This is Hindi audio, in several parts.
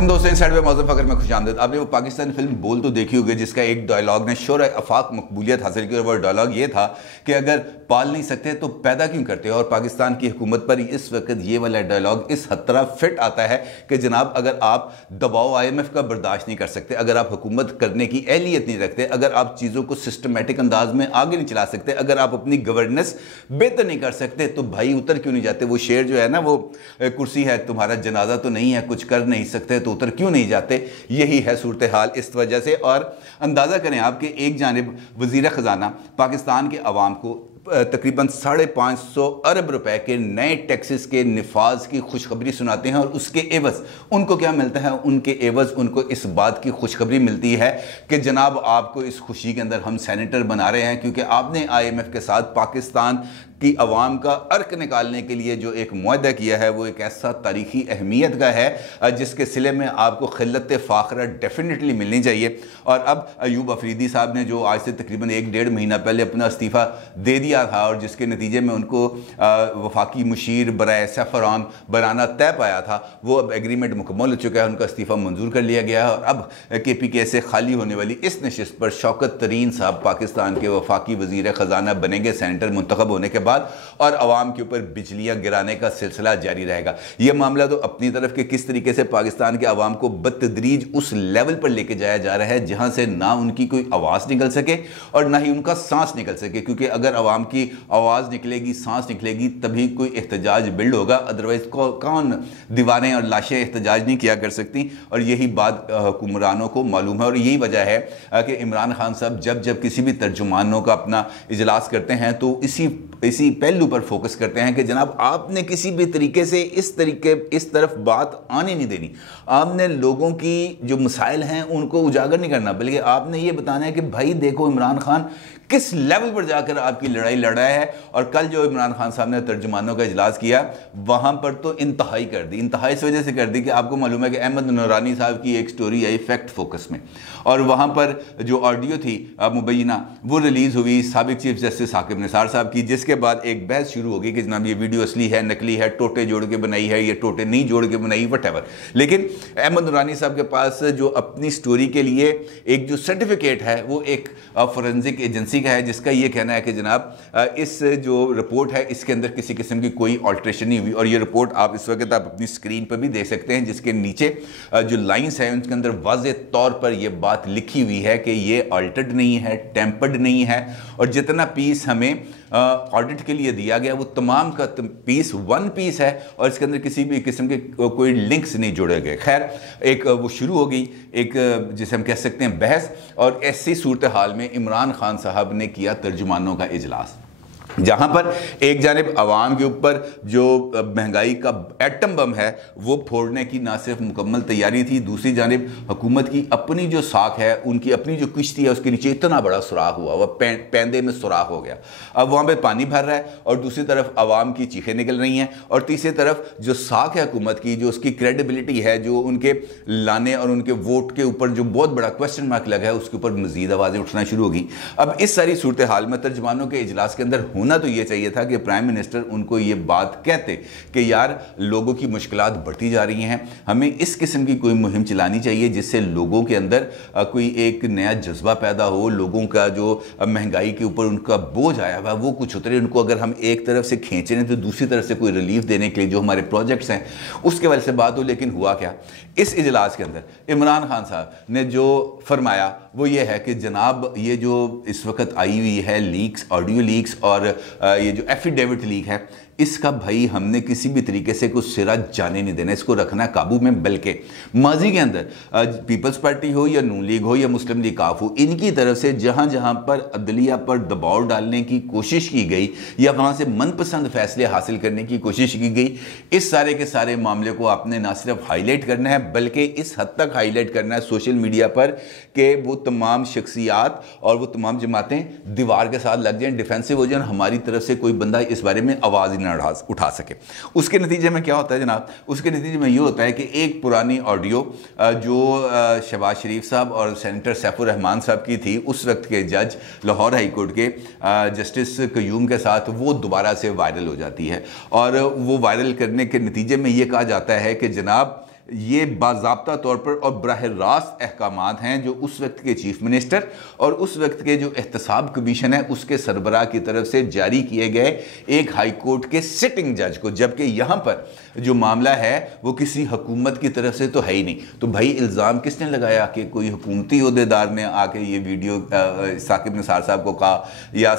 अस्सलाम दोस्तों, साइड पे मौजूद फकर में खुशामदीद। आपने वो पाकिस्तानी फिल्म बोल तो देखी होगी जिसका एक डायलॉग ने शोर आफाक मकबूलियत हासिल की और वो डायलॉग ये था कि अगर पाल नहीं सकते तो पैदा क्यों करते हो। और पाकिस्तान की हुकूमत पर इस वक्त ये वाला डायलॉग इस हद तक फिट आता है कि जनाब अगर आप दबाव IMF का बर्दाश्त नहीं कर सकते, अगर आप हुकूमत करने की एहलियत नहीं रखते, अगर आप चीज़ों को सिस्टमेटिक अंदाज में आगे नहीं चला सकते, अगर आप अपनी गवर्नेंस बेहतर नहीं कर सकते तो भाई उतर क्यों नहीं जाते। वो शेर जो है ना, वो कुर्सी है तुम्हारा जनाजा तो नहीं है, कुछ कर नहीं सकते तो उतर क्यों नहीं जाते। यही है सूरत हाल इस वजह से। और अंदाज़ा करें आपके एक जानिब वज़ीर ख़जाना पाकिस्तान के अवाम को तकरीबन 550 अरब रुपए के नए टैक्सेस के निफाज की खुशखबरी सुनाते हैं और उसके एवज उनको क्या मिलता है। उनके एवज उनको इस बात की खुशखबरी मिलती है कि जनाब आपको इस खुशी के अंदर हम सेनेटर बना रहे हैं क्योंकि आपने IMF के साथ पाकिस्तान की अवाम का अर्क निकालने के लिए जो एक मुआहदा किया है वो एक ऐसा तारीखी अहमियत का है जिसके सिले में आपको खिल्लत फ़ाखरा डेफिनेटली मिलनी चाहिए। और अब अयूब अफरीदी साहब ने जो आज से तकरीबन 1-1.5 महीना पहले अपना इस्तीफ़ा दे दिया था और जिसके नतीजे में उनको वफाकी मुशीर बराए सफ़रान बनाना तय पाया था, वो अब एग्रीमेंट मुकम्मल हो चुका है, उनका इस्तीफ़ा मंजूर कर लिया गया है। और अब KPK से खाली होने वाली इस नशिस्त पर शौकत तरीन साहब पाकिस्तान के वफाकी वज़ीर ख़जाना बनेंगे सेनेटर मुंतखब होने के बाद, और अवाम के ऊपर बिजलियां गिराने का सिलसिला जारी रहेगा। यह मामला तो अपनी तरफ के किस तरीके से पाकिस्तान के अवाम को बतदरीज उस लेवल पर लेके जाया जा रहा है जहां से ना उनकी कोई आवाज़ निकल सके और ना ही उनका सांस निकल सके, क्योंकि अगर अवाम की आवाज़ निकलेगी, सांस निकलेगी, तभी कोई एहतजाज बिल्ड होगा। अदरवाइज कौन दीवारें और लाशें एहतजाज नहीं किया कर सकती। और यही बात हुक्मरानों को मालूम है और यही वजह है कि इमरान खान साहब जब जब किसी भी तर्जुमानों का अपना इजलास करते हैं तो इसी पहलू पर फोकस करते हैं कि जनाब आपने किसी भी तरीके से इस तरफ बात आने नहीं देनी। आपने लोगों की जो मसाइल हैं उनको उजागर नहीं करना, बल्कि आपने ये बताना है कि भाई देखो इमरान खान किस लेवल पर जाकर आपकी लड़ाई लड़ रहा है। और कल जो इमरान खान साहब ने तर्जुमानों का इजलास किया वहां पर तो इंतहाई कर दी। इंतहाई इस वजह से कर दी कि आपको मालूम है कि अहमद नूरानी साहब की एक स्टोरी आई फैक्ट फोकस में, और वहां पर जो ऑडियो थी मुबैना वो रिलीज हुई साबिक चीफ जस्टिस साकिब निसार साहब की, जिसके बाद एक बहस शुरू हो गई कि जनाब ये वीडियो असली है नकली है, टोटे जोड़ के बनाई है, ये टोटे नहीं जोड़ के बनाई, वटेवर। लेकिन अहमद नूरानी साहब के पास जो अपनी स्टोरी के लिए एक जो सर्टिफिकेट है वो एक फोरेंसिक एजेंसी का है जिसका ये कहना है कि जनाब इस जो रिपोर्ट है इसके अंदर किसी किस्म की कोई ऑल्ट्रेशन नहीं हुई। और ये रिपोर्ट आप इस वक्त आप अपनी स्क्रीन पर भी देख सकते हैं, जिसके नीचे जो लाइंस हैं उनके अंदर वाज़े तौर पर यह बात लिखी हुई है कि ये ऑल्टर्ड नहीं है, टेम्पर्ड नहीं है, और जितना पीस हमें ऑडिट के लिए दिया गया वो तमाम का पीस वन पीस है और इसके अंदर किसी भी किस्म के कोई लिंक्स नहीं जोड़े गए। खैर एक वो शुरू हो गई एक जिसे हम कह सकते हैं बहस, और ऐसी सूरत हाल में इमरान खान साहब ने किया तर्जुमानों का इजलास, जहां पर एक जानिब अवाम के ऊपर जो महंगाई का एटम बम है वो फोड़ने की ना सिर्फ मुकम्मल तैयारी थी, दूसरी जानिब हुकूमत की अपनी जो साख है, उनकी अपनी जो किश्ती है उसके नीचे इतना बड़ा सुराख हुआ, वह पैंदे में सुराख हो गया। अब वहाँ पे पानी भर रहा है और दूसरी तरफ अवाम की चीखें निकल रही हैं, और तीसरी तरफ जो साख है हुकूमत की, जो उसकी क्रेडिबिलिटी है, जो उनके लाने और उनके वोट के ऊपर जो बहुत बड़ा क्वेश्चन मार्क लगा है, उसके ऊपर मजीद आवाज़ें उठना शुरू होगी। अब इस सारी सूरत हाल में तर्जुमानों के इजलास के अंदर होना तो ये चाहिए था कि प्राइम मिनिस्टर उनको ये बात कहते कि यार लोगों की मुश्किलात बढ़ती जा रही हैं, हमें इस किस्म की कोई मुहिम चलानी चाहिए जिससे लोगों के अंदर कोई एक नया जज्बा पैदा हो, लोगों का जो महंगाई के ऊपर उनका बोझ आया हुआ वो कुछ उतरे। उनको अगर हम एक तरफ से खींच रहे हैं तो दूसरी तरफ से कोई रिलीफ देने के लिए जो हमारे प्रोजेक्ट्स हैं उसके वजह से बात हो। लेकिन हुआ क्या, इस इजलास के अंदर इमरान खान साहब ने जो फरमाया वो ये है कि जनाब ये जो इस वक्त आई हुई है लीक्स, ऑडियो लीक्स और ये जो एफिडेविट लीक है, इसका भाई हमने किसी भी तरीके से कुछ सिरा जाने नहीं देना, इसको रखना काबू में। बल्कि माजी के अंदर पीपल्स पार्टी हो या नून लीग हो या मुस्लिम लीग काफ हो, इनकी तरफ से जहां जहां पर अदलिया पर दबाव डालने की कोशिश की गई या वहां से मनपसंद फैसले हासिल करने की कोशिश की गई, इस सारे के सारे मामले को आपने ना सिर्फ हाईलाइट करना है बल्कि इस हद तक हाईलाइट करना है सोशल मीडिया पर कि वो तमाम शख्सियात और वो तमाम जमातें दीवार के साथ लग जाएं, डिफेंसिव हो जाएं, हमारी तरफ से कोई बंदा इस बारे में आवाज़ ही उठा सके। उसके नतीजे में क्या होता है जनाब, उसके नतीजे में यह होता है कि एक पुरानी ऑडियो जो शहबाज शरीफ साहब और सेनेटर सैफुर रहमान साहब की थी, उस वक्त के जज लाहौर हाई कोर्ट के जस्टिस कयूम के साथ, वो दोबारा से वायरल हो जाती है। और वो वायरल करने के नतीजे में ये कहा जाता है कि जनाब ये बाज़ाब्ता तौर पर और बराह रास्त अहकामात हैं जो उस वक्त के चीफ मिनिस्टर और उस वक्त के जो एहतसाब कमीशन है उसके सरबराह की तरफ से जारी किए गए एक हाई कोर्ट के सिटिंग जज को, जबकि यहाँ पर जो मामला है वो किसी हुकूमत की तरफ से तो है ही नहीं। तो भाई इल्ज़ाम किसने लगाया कि कोई हुकूमती ओहदेदार ने आके ये वीडियो साकिब निसार साहब को कहा या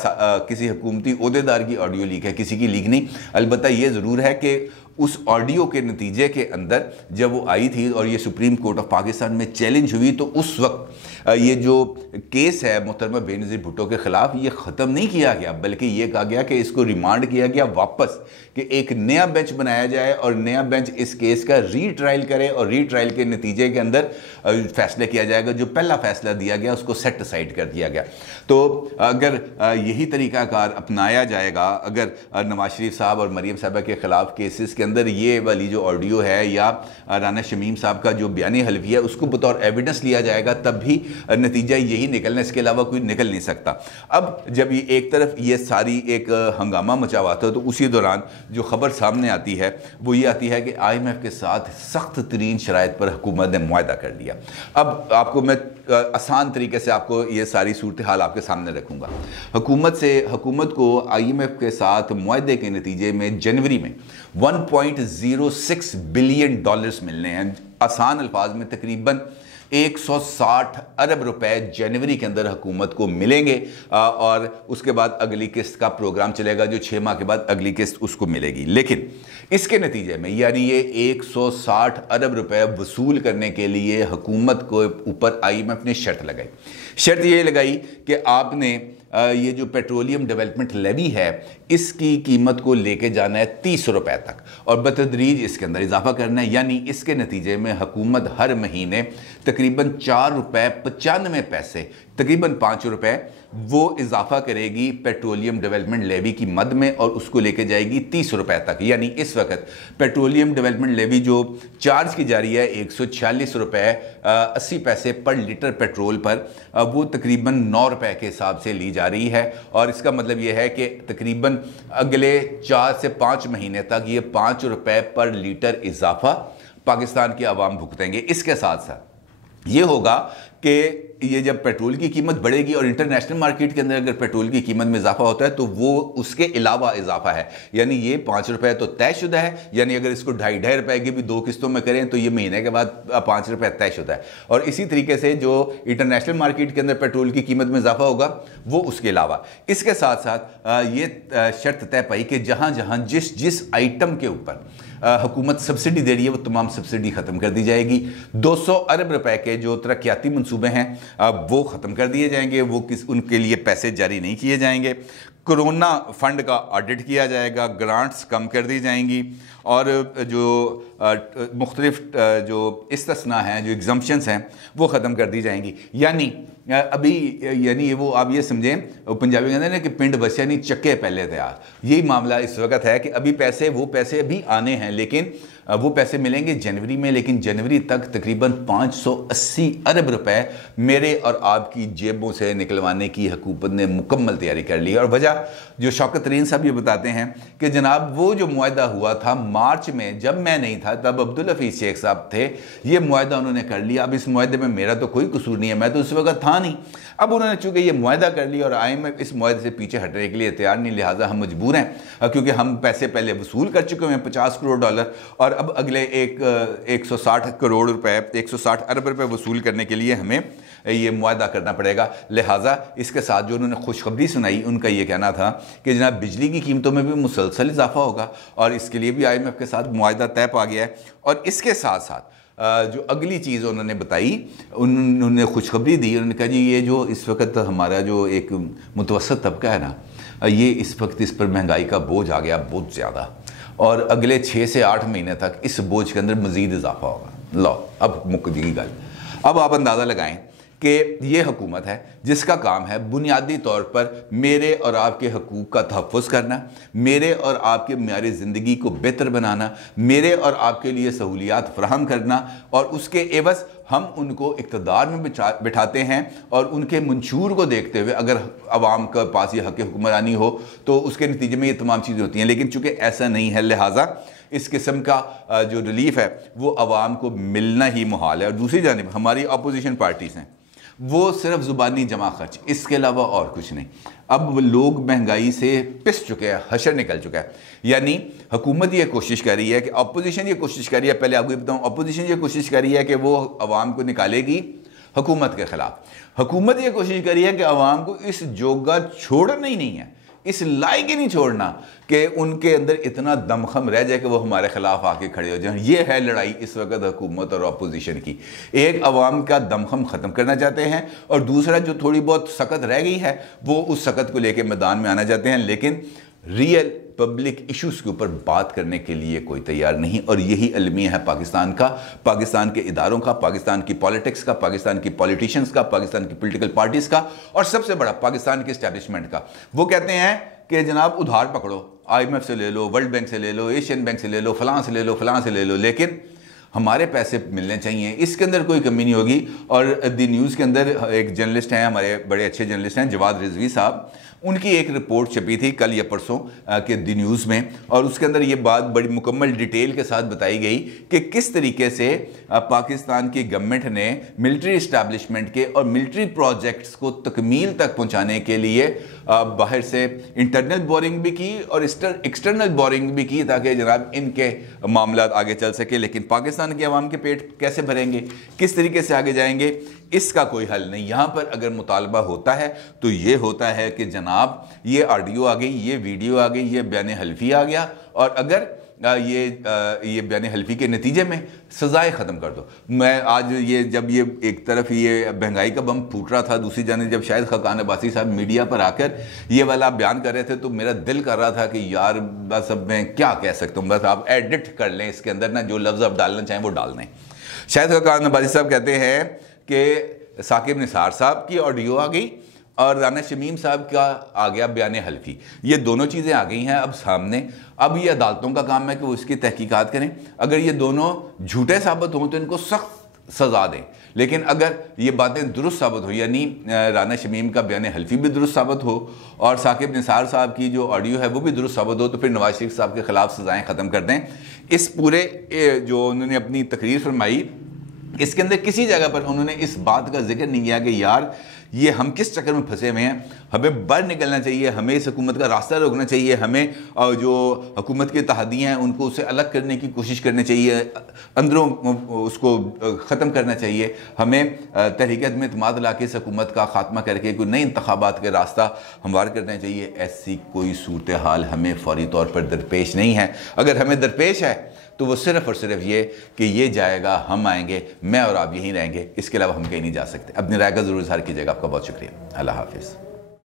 किसी हुकूमती ओहदेदार की ऑडियो लीक है? किसी की लीक नहीं। अलबत्ता ये ज़रूर है कि उस ऑडियो के नतीजे के अंदर जब वो आई थी और ये सुप्रीम कोर्ट ऑफ पाकिस्तान में चैलेंज हुई तो उस वक्त ये जो केस है मोहतरमा बेनज़ीर भुट्टो के ख़िलाफ़ ये ख़त्म नहीं किया गया, बल्कि ये कहा गया कि इसको रिमांड किया गया वापस कि एक नया बेंच बनाया जाए और नया बेंच इस केस का रीट्रायल करे और रीट्रायल के नतीजे के अंदर फैसला किया जाएगा। जो पहला फैसला दिया गया उसको सेट असाइड कर दिया गया। तो अगर यही तरीक़ाकार अपनाया जाएगा, अगर नवाज शरीफ साहब और मरीम साहबा के ख़िलाफ़ केसेस के अंदर ये वाली जो ऑडियो है या राना शमीम साहब का जो बयानी हल्फी है उसको बतौर एविडेंस लिया जाएगा, तब भी नतीजा यही निकलना, इसके अलावा कोई निकल नहीं सकता। अब जब ये एक तरफ ये सारी एक हंगामा मचा हुआ था तो उसी दौरान जो खबर सामने आती है वो ये आती है कि IMF के साथ सख्त तरीन शराइत पर हुकूमत ने मुआहदा कर लिया। अब आपको मैं आसान तरीके से आपको ये सारी सूरत हाल आपके सामने रखूँगा। हुकूमत को IMF के साथ मुआहदे के नतीजे में जनवरी में 1.06 बिलियन डॉलर्स मिलने हैं। आसान अल्फाज में तकरीबन 160 अरब रुपए जनवरी के अंदर हुकूमत को मिलेंगे और उसके बाद अगली किस्त का प्रोग्राम चलेगा जो 6 माह के बाद अगली किस्त उसको मिलेगी। लेकिन इसके नतीजे में यानी ये 160 अरब रुपए वसूल करने के लिए हुकूमत को ऊपर IMF ने शर्त लगाई। शर्त ये लगाई कि आपने ये जो पेट्रोलियम डेवलपमेंट लेवी है इसकी कीमत को लेके जाना है 30 रुपए तक और बतदरीज इसके अंदर इजाफा करना है। यानी इसके नतीजे में हुकूमत हर महीने तकरीबन 4 रुपए 95 पैसे, तकरीबन 5 रुपए वो इजाफा करेगी पेट्रोलियम डेवलपमेंट लेवी की मद में और उसको लेके जाएगी 30 रुपए तक। यानी इस वक्त पेट्रोलियम डेवलपमेंट लेवी जो चार्ज की जा रही है 146 रुपए 80 पैसे पर लीटर पेट्रोल पर, वो तकरीबन 9 रुपए के हिसाब से ली जा रही है। और इसका मतलब ये है कि तकरीबन अगले 4 से 5 महीने तक ये 5 रुपए पर लीटर इजाफा पाकिस्तान की आवाम भुगतेंगे। इसके साथ साथ ये होगा कि ये जब पेट्रोल की कीमत बढ़ेगी और इंटरनेशनल मार्केट के अंदर अगर पेट्रोल की कीमत में इजाफा होता है तो वो उसके अलावा इजाफा है। यानी ये 5 रुपए तो तयशुदा है, यानी अगर इसको 2.5 रुपए की भी 2 किस्तों में करें तो ये महीने के बाद 5 रुपए तयशुदा है। और इसी तरीके से जो इंटरनेशनल मार्केट के अंदर पेट्रोल की कीमत में इजाफा होगा वो उसके अलावा। इसके साथ साथ ये शर्त तय पाई कि जहाँ जहाँ जिस आइटम के ऊपर हुकूमत सब्सिडी दे रही है वो तमाम सब्सिडी ख़त्म कर दी जाएगी। 200 अरब रुपए के जो तरक्याती मंसूबे हैं वो ख़त्म कर दिए जाएंगे, वो उनके लिए पैसे जारी नहीं किए जाएंगे। कोरोना फंड का ऑडिट किया जाएगा, ग्रांट्स कम कर दी जाएंगी और जो मुख्तलिफ जो इस्तिस्ना हैं, जो एग्जम्पशंस हैं वो ख़त्म कर दी जाएंगी। यानी अभी यानी वो आप ये समझें, पंजाबी कहते हैं ना कि पिंड बसिया नहीं चक्के पहले तैयार। यही मामला इस वक्त है कि अभी वो पैसे अभी आने हैं, लेकिन वो पैसे मिलेंगे जनवरी में, लेकिन जनवरी तक तकरीबन 580 अरब रुपए मेरे और आपकी जेबों से निकलवाने की हुकूमत ने मुकम्मल तैयारी कर ली। और वजह जो शौकत तरीन साहब ये बताते हैं कि जनाब वो जो मुआहदा हुआ था मार्च में, जब मैं नहीं था तब अब्दुल हफीज शेख साहब थे, ये मुआहदा उन्होंने कर लिया। अब इस मुआहदे में मेरा तो कोई कसूर नहीं है, मैं तो उस वक्त था नहीं। अब उन्होंने चूंकि ये मुआहदा कर लिया और IMF इस मुआहदे से पीछे हटने के लिए तैयार नहीं, लिहाजा हम मजबूर हैं क्योंकि हम पैसे पहले वसूल कर चुके हैं 50 करोड़ डॉलर और अब अगले 160 करोड़ रुपए 160 अरब रुपए वसूल करने के लिए हमें ये मुआहदा करना पड़ेगा। लिहाजा इसके साथ जो उन्होंने खुशखबरी सुनाई, उनका ये कहना था कि जनाब बिजली की कीमतों में भी मुसलसल इजाफा होगा और इसके लिए भी IMF के साथ मुआहदा तय पा गया है। और इसके साथ साथ जो अगली चीज़ उन्होंने बताई, उन्होंने खुशखबरी दी, उन्होंने कहा जी ये जो इस वक्त हमारा जो एक मुतवसत तबका है ना, ये इस वक्त इस पर महंगाई का बोझ आ गया बहुत ज़्यादा और अगले 6 से 8 महीने तक इस बोझ के अंदर मज़ीद इजाफा होगा। लो अब मुक दी गल। अब आप अंदाज़ा लगाएं कि ये हुकूमत है जिसका काम है बुनियादी तौर पर मेरे और आपके हकूक़ का तहफ़्फ़ुज़ करना, मेरे और आपके मेयारे ज़िंदगी को बेहतर बनाना, मेरे और आपके लिए सहूलियात फ़राहम करना और उसके एवज़ हम उनको इक़्तिदार में बिठाते हैं और उनके मंशूर को देखते हुए अगर अवाम के पास ये हक़ हुक्मरानी हो तो उसके नतीजे में ये तमाम चीज़ें होती हैं। लेकिन चूँकि ऐसा नहीं है, लिहाजा इस किस्म का जो रिलीफ है वो आवाम को मिलना ही मुहाल है। और दूसरी जानिब हमारी अपोजिशन पार्टीज़ हैं, वो सिर्फ ज़ुबानी जमा खर्च, इसके अलावा और कुछ नहीं। अब लोग महंगाई से पिस चुके हैं, हशर निकल चुका है। यानी हुकूमत ये कोशिश कर रही है कि अपोजिशन ये कोशिश कर रही है, पहले आपको बताऊं, अपोजिशन ये कोशिश कर रही है कि वो अवाम को निकालेगी हुकूमत के ख़िलाफ़। हुकूमत ये कोशिश कर रही है कि अवाम को इस जोगा छोड़ना ही नहीं है, इस लायक ही नहीं छोड़ना कि उनके अंदर इतना दमखम रह जाए कि वो हमारे खिलाफ आके खड़े हो जाए। ये है लड़ाई इस वक्त हुकूमत और अपोजिशन की। एक अवाम का दमखम ख़त्म करना चाहते हैं और दूसरा जो थोड़ी बहुत सकत रह गई है वो उस सकत को लेकर मैदान में आना चाहते हैं, लेकिन रियल पब्लिक इश्यूज़ के ऊपर बात करने के लिए कोई तैयार नहीं। और यही अलमिया है पाकिस्तान का, पाकिस्तान के इदारों का, पाकिस्तान की पॉलिटिक्स का, पाकिस्तान की पॉलिटिशियंस का, पाकिस्तान की पॉलिटिकल पार्टीज़ का, और सबसे बड़ा पाकिस्तान के इस्टेब्लिशमेंट का। वो कहते हैं कि जनाब उधार पकड़ो, IMF से ले लो, वर्ल्ड बैंक से ले लो, एशियन बैंक से ले लो, फलां से ले लो, फलां से ले लो, लेकिन हमारे पैसे मिलने चाहिए, इसके अंदर कोई कमी नहीं होगी। और दी न्यूज़ के अंदर एक जर्नलिस्ट हैं, हमारे बड़े अच्छे जर्नलिस्ट हैं, जवाद रिजवी साहब, उनकी एक रिपोर्ट छपी थी कल या परसों के दी न्यूज़ में, और उसके अंदर ये बात बड़ी मुकम्मल डिटेल के साथ बताई गई कि किस तरीके से पाकिस्तान की गवर्नमेंट ने मिलिट्री इस्टेब्लिशमेंट के और मिलिट्री प्रोजेक्ट्स को तकमील तक पहुंचाने के लिए बाहर से इंटरनल बोरिंग भी की और एक्सटर्नल बोरिंग भी की, ताकि जनाब इनके मामला आगे चल सके। लेकिन पाकिस्तान के अवाम के पेट कैसे भरेंगे, किस तरीके से आगे जाएंगे, इसका कोई हल नहीं। यहाँ पर अगर मुतालबा होता है तो ये होता है कि जनाब ये ऑडियो आ गई, ये वीडियो आ गई, ये बयान हल्फी आ गया, और अगर ये बयान हल्फी के नतीजे में सज़ाएँ ख़त्म कर दो। मैं आज ये जब ये एक तरफ ये महंगाई का बम फूट रहा था, दूसरी जाने जब शाहिद खाकान अब्बासी साहब मीडिया पर आकर ये वाला बयान कर रहे थे, तो मेरा दिल कर रहा था कि यार बस अब मैं क्या कह सकता हूँ, बस आप एडिट कर लें इसके अंदर ना, जो लफ्ज़ आप डालना चाहें वो डाल दें। शाहिद खाकान अब्बासी साहब कहते हैं कि साकिब निसार साहब की ऑडियो आ गई और राना शमीम साहब का आ गया बयान हल्फी, ये दोनों चीज़ें आ गई हैं अब सामने। अब ये अदालतों का काम है कि वो इसकी तहकीकात करें। अगर ये दोनों झूठे साबित हों तो इनको सख्त सज़ा दें, लेकिन अगर ये बातें दुरुस्त साबित हो, यानी राना शमीम का बयान हल्फी भी दुरुस्त साबित हो और साकिब निसार साहब की जो ऑडियो है वो भी दुरुस्त साबित हो, तो फिर नवाज शरीफ साहब के ख़िलाफ़ सज़ाएँ ख़त्म कर दें। इस पूरे जो उन्होंने अपनी तकरीर फरमाई, इसके अंदर किसी जगह पर उन्होंने इस बात का जिक्र नहीं किया कि यार ये हम किस चक्कर में फंसे हुए हैं, हमें बाहर निकलना चाहिए, हमें इस हुकूमत का रास्ता रोकना चाहिए, हमें जो हुकूमत के तहदियाँ हैं उनको उससे अलग करने की कोशिश करनी चाहिए, अंदरों उसको ख़त्म करना चाहिए, हमें तहरीक में इत्मीनान ला के इस हुकूमत का खात्मा करके कोई नए इंतखाबात के रास्ता हमवार करना चाहिए। ऐसी कोई सूरत हाल हमें फौरी तौर पर दरपेश नहीं है। अगर हमें दरपेश है तो वो सिर्फ़ और सिर्फ ये कि ये जाएगा, हम आएंगे, मैं और आप यहीं रहेंगे, इसके अलावा हम कहीं नहीं जा सकते। अपनी राय का ज़रूर इज़हार कीजिएगा। आपका बहुत शुक्रिया। अल्लाह हाफ़िज़।